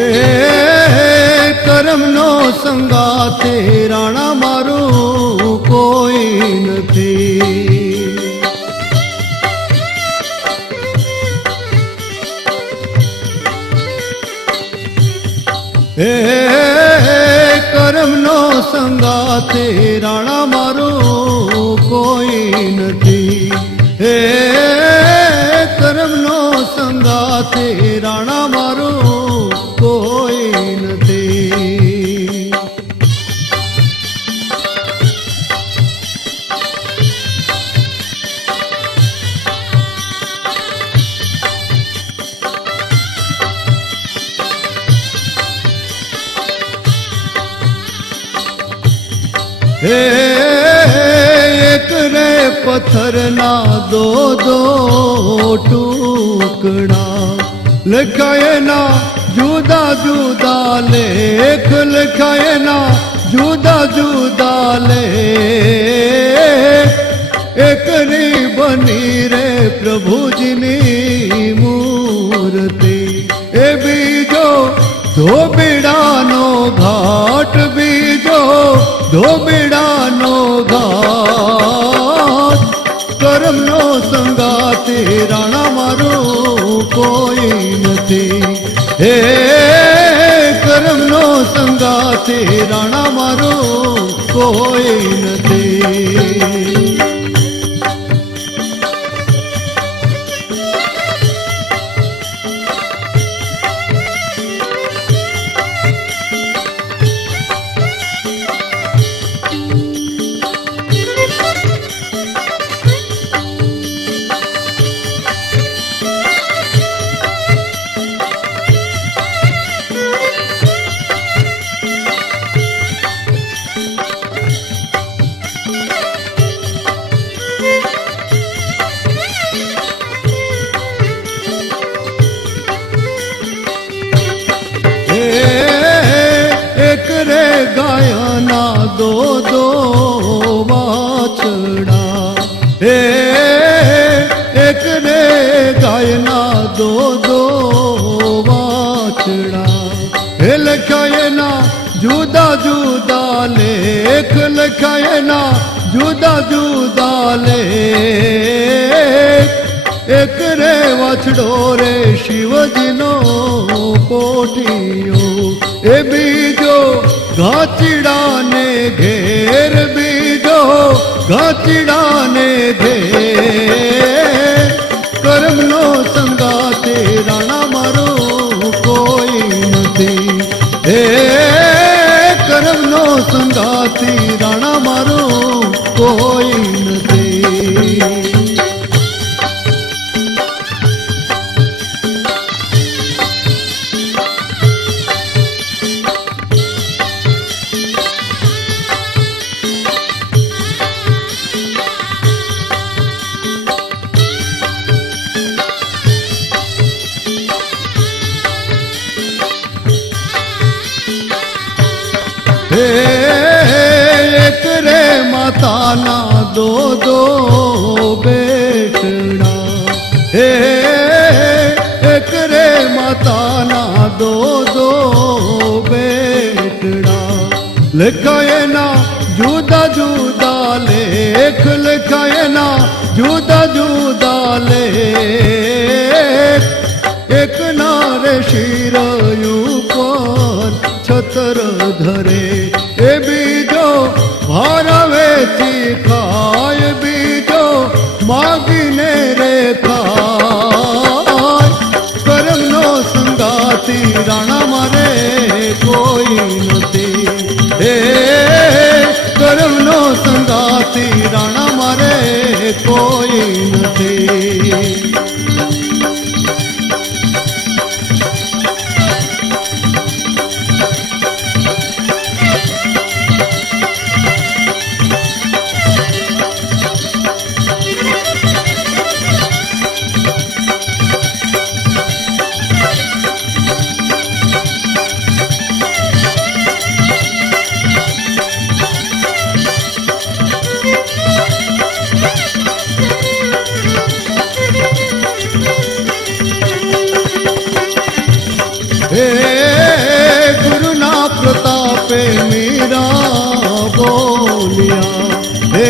હે કરમનો સંગાતે રાણા મારું કોઈ નથી. હે કરમનો સંગાતે રાણા મારું કોઈ નથી. હે કરમનો સંગાતે રાણા મારું કોઈ નથી. હે એક રે પથ્થરના દો ટુકડા લખાયેના જુદા જુદા લેખ લખાયેના જુદા જુદા લેખ એકની બની રે પ્રભુજીની મૂર્તિ. એ બીજો ધોબીડાનો ઘાટ બીજો ધોબીડાનો ઘાટ કરમનો સંગાતે રાણા મારું કોઈ નથી. હે કરમનો સંગાતે રાણા મારું કોઈ નથી. ગાયના દો વાછડા. હે એક રે ગાયના દો વાછડા. હે લખાયેના જુદા જુદા લેખ લખાયેના જુદા જુદા લેખ એક રે વાછડો રે શિવજીનો પોટિયો. એ બીજો ઘાચડાને ઘેર બીજો ઘાચડાને ઘેર કરમનો સંગાતે રાણા મારો કોઈ નથી. હે કરમનો સંગાતે રાણા મારો કોઈ નથી. હે એક રે માતાના દો બેટડા. હે એક રે માતાના દો બેટડા. લખાયેના જુદા જુદા લેખ લખાયેના જુદા જુદા લેખ એક નારે શિર ઉપર છત્ર ધરે. એ બીજો ભારવેથી ખાય બીજો માગીને રે ખાય. કરમનો સંગાતી રાણા મારે કોઈ નથી. હે કરમનો સંગાતી રાણા મારે કોઈ નથી. હે બોલિયા હે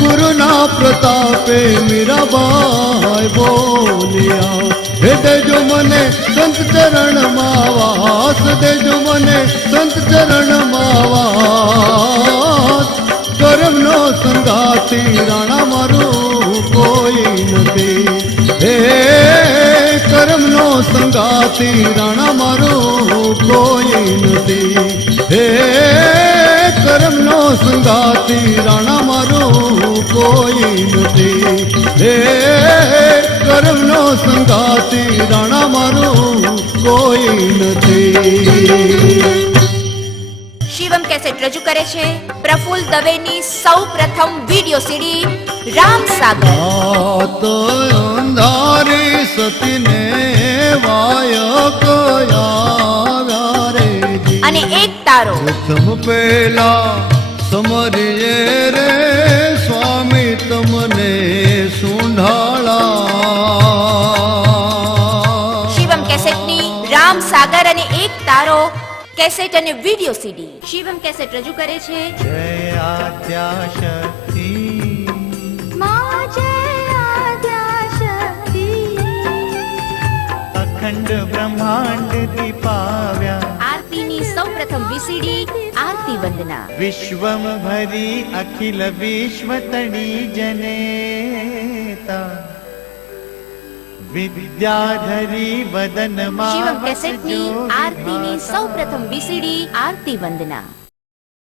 ગુરુના પ્રતાપે મીરાબાઈ બોલિયા હે દેજો મને સંત ચરણમાં વાસ દેજો મને સંત ચરણમાં વાસ કર્મનો સંગાતી રાણા મારું કોઈ નથી હે કર્મનો સંગાતી રાણા મારું કોઈ નથી હે કર્મનો સંગાતી રાણા મારું કોઈ નથી હે કર્મનો સંગાતી રાણા મારું કોઈ નથી. શિવમ કેસેટ રજૂ કરે છે પ્રફુલ્લ દવેની સૌ પ્રથમ વિડિયો સીડી રામ સાગર. રાત અંધારી સતીને વાયક આવ્યા રે જી. અને એક તારો પ્રથમ પેલા સમરીએ રે સ્વામી તમને સુંઢાળા. શિવમ કેસેટની રામ સાગર અને એક તારો કેસેટ અને વિડિયો સીડી શિવમ કેસેટ રજૂ કરે છે જય આદ્યાશક્તિ અખંડ બ્રહ્માંડ દીપાવ્યા આરતીની સૌ પ્રથમ વીસીડી આરતી વંદના. વિશ્વમ ભરી અખિલ વિશ્વ તણી જનેતા વિદ્યાધરી વદન શિવમ કેસેટની આરતીની સૌ પ્રથમ વીસીડી આરતી વંદના.